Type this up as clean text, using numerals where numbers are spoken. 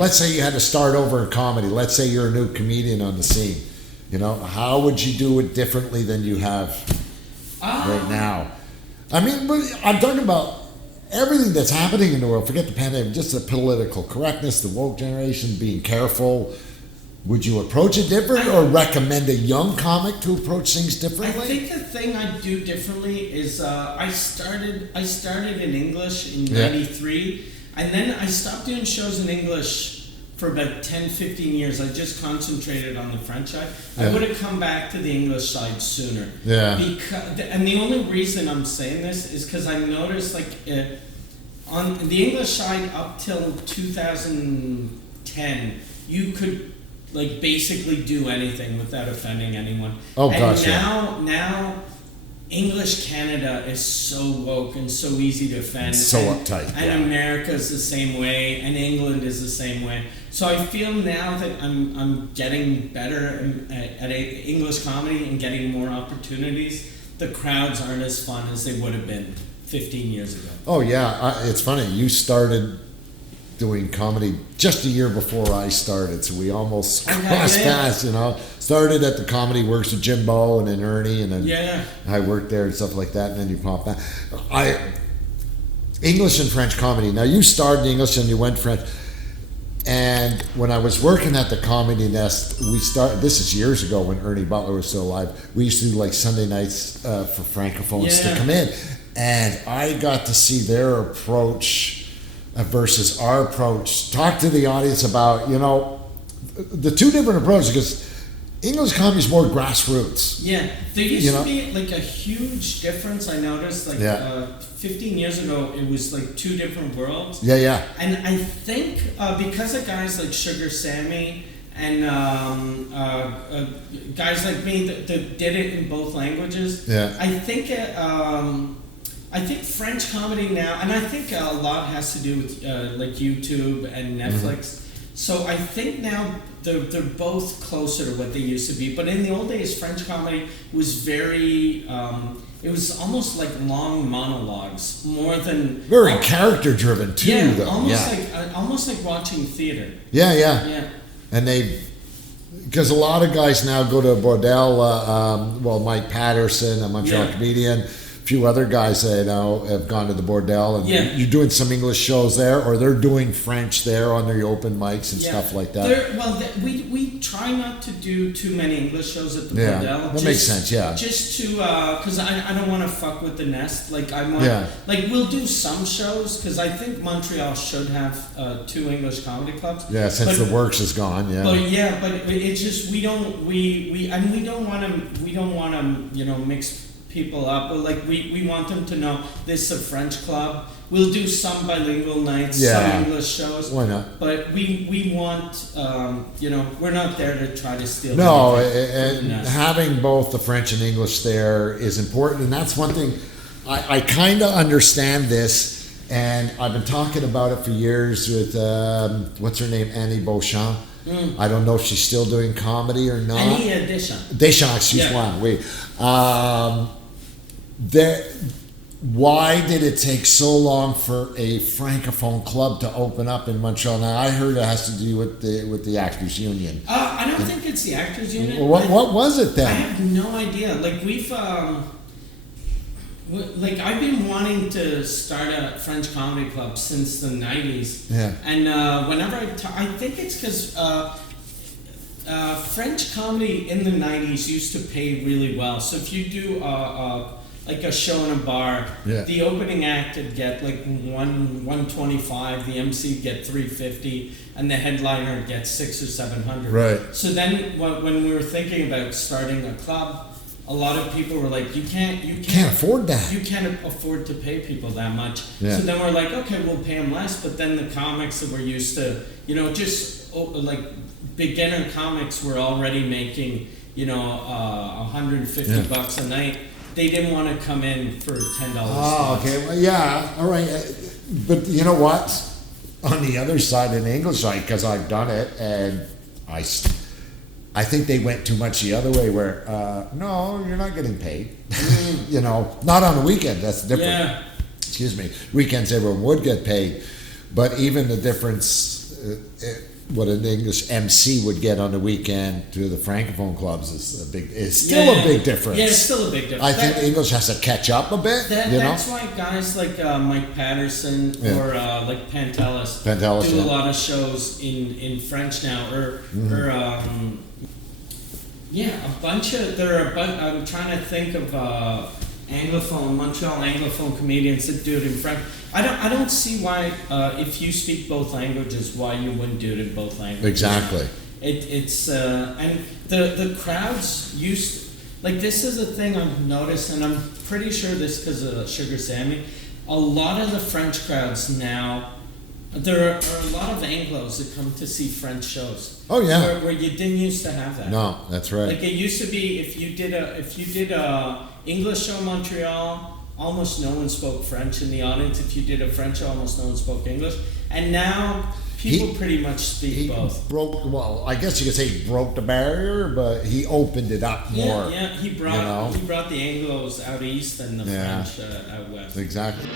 let's say you had to start over in comedy. Let's say you're a new comedian on the scene. You know, how would you do it differently than you have right now? I mean, but I'm talking about everything that's happening in the world. Forget the pandemic, just the political correctness, the woke generation, being careful. Would you approach it different, or recommend a young comic to approach things differently? I think the thing I'd do differently is I started in English in '93, and then I stopped doing shows in English for about 10, 15 years. I just concentrated on the French side. I would have come back to the English side sooner. Yeah. And the only reason I'm saying this is because I noticed, like, on the English side up till 2010, you could, like, basically do anything without offending anyone. Oh, and gosh, now English Canada is so woke and so easy to offend. It's so uptight. And America is the same way, and England is the same way. So I feel now that I'm getting better at English comedy and getting more opportunities. The crowds aren't as fun as they would have been 15 years ago. Oh yeah, it's funny. You started doing comedy just a year before I started, so we almost crossed paths. You know, started at the Comedy Works with Jimbo and then Ernie, and then I worked there and stuff like that. And then you pop back. English and French comedy. Now you started English and you went French. And when I was working at the Comedy Nest, we started. This is years ago when Ernie Butler was still alive. We used to do like Sunday nights for francophones to come in, and I got to see their approach versus our approach. Talk to the audience about, you know, the two different approaches, because English comedy is more grassroots. Yeah, there used to be like a huge difference. I noticed, like 15 years ago, it was like two different worlds. Yeah. And I think because of guys like Sugar Sammy and guys like me that did it in both languages, I think French comedy now, and I think a lot has to do with like YouTube and Netflix. So I think now they're both closer to what they used to be. But in the old days, French comedy was very, it was almost like long monologues, more than... Very character driven too, though. Almost like watching theater. Yeah. And because a lot of guys now go to Bordel, Mike Patterson, a Montreal comedian, few other guys that I know have gone to the Bordel, and you're doing some English shows there, or they're doing French there on their open mics and stuff like that. We try not to do too many English shows at the Bordel. That makes sense. Just to because I don't want to fuck with the Nest. Like I want, like we'll do some shows because I think Montreal should have 2 English comedy clubs. Yeah, since the Works is gone. But it's just we don't want to mix people up, but like we want them to know this is a French club. We'll do some bilingual nights, some English shows. Why not? But we want we're not there to try to steal. No, and having both the French and English there is important, and that's one thing I kind of understand this, and I've been talking about it for years with what's her name, Annie Beauchamp. I don't know if she's still doing comedy or not. Annie Deschamps. Deschamps, excuse me. Why did it take so long for a francophone club to open up in Montreal? Now I heard it has to do with the Actors Union. I don't think it's the Actors Union. What was it then? I have no idea. Like we've I've been wanting to start a French comedy club since the 90s. Yeah. And whenever I think it's because French comedy in the 90s used to pay really well. So if you do like a show in a bar, the opening act would get like $125, the MC would get $350, and the headliner would get $600 or $700. Right. So then when we were thinking about starting a club, a lot of people were like, you can't afford that. You can't afford to pay people that much. Yeah. So then we're like, okay, we'll pay them less. But then the comics that were used to, like beginner comics were already making, $150 a night. They didn't want to come in for $10. Oh, okay. Well, yeah. All right. But you know what? On the other side, in the English side, because I've done it, and I think they went too much the other way where, no, you're not getting paid. Not on the weekend. That's different. Yeah. Excuse me. Weekends, everyone would get paid. But even the difference what an English MC would get on the weekend to the francophone clubs is still a big difference. Yeah, it's still a big difference. I think English has to catch up a bit. That's why guys like Mike Patterson or like Pantelis do a lot of shows in French now, or I'm trying to think of Montreal Anglophone comedians that do it in French. I don't see why, if you speak both languages, why you wouldn't do it in both languages. Exactly. It's and the crowds like, this is a thing I've noticed, and I'm pretty sure this because of Sugar Sammy. A lot of the French crowds now, there are a lot of Anglos that come to see French shows. Oh yeah. Where you didn't used to have that. No, that's right. Like, it used to be, if you did a English show in Montreal, almost no one spoke French in the audience. If you did a French show, almost no one spoke English. And now people pretty much speak both. I guess you could say he broke the barrier, but he opened it up more. Yeah, he brought the Anglos out east and the French out west. Exactly.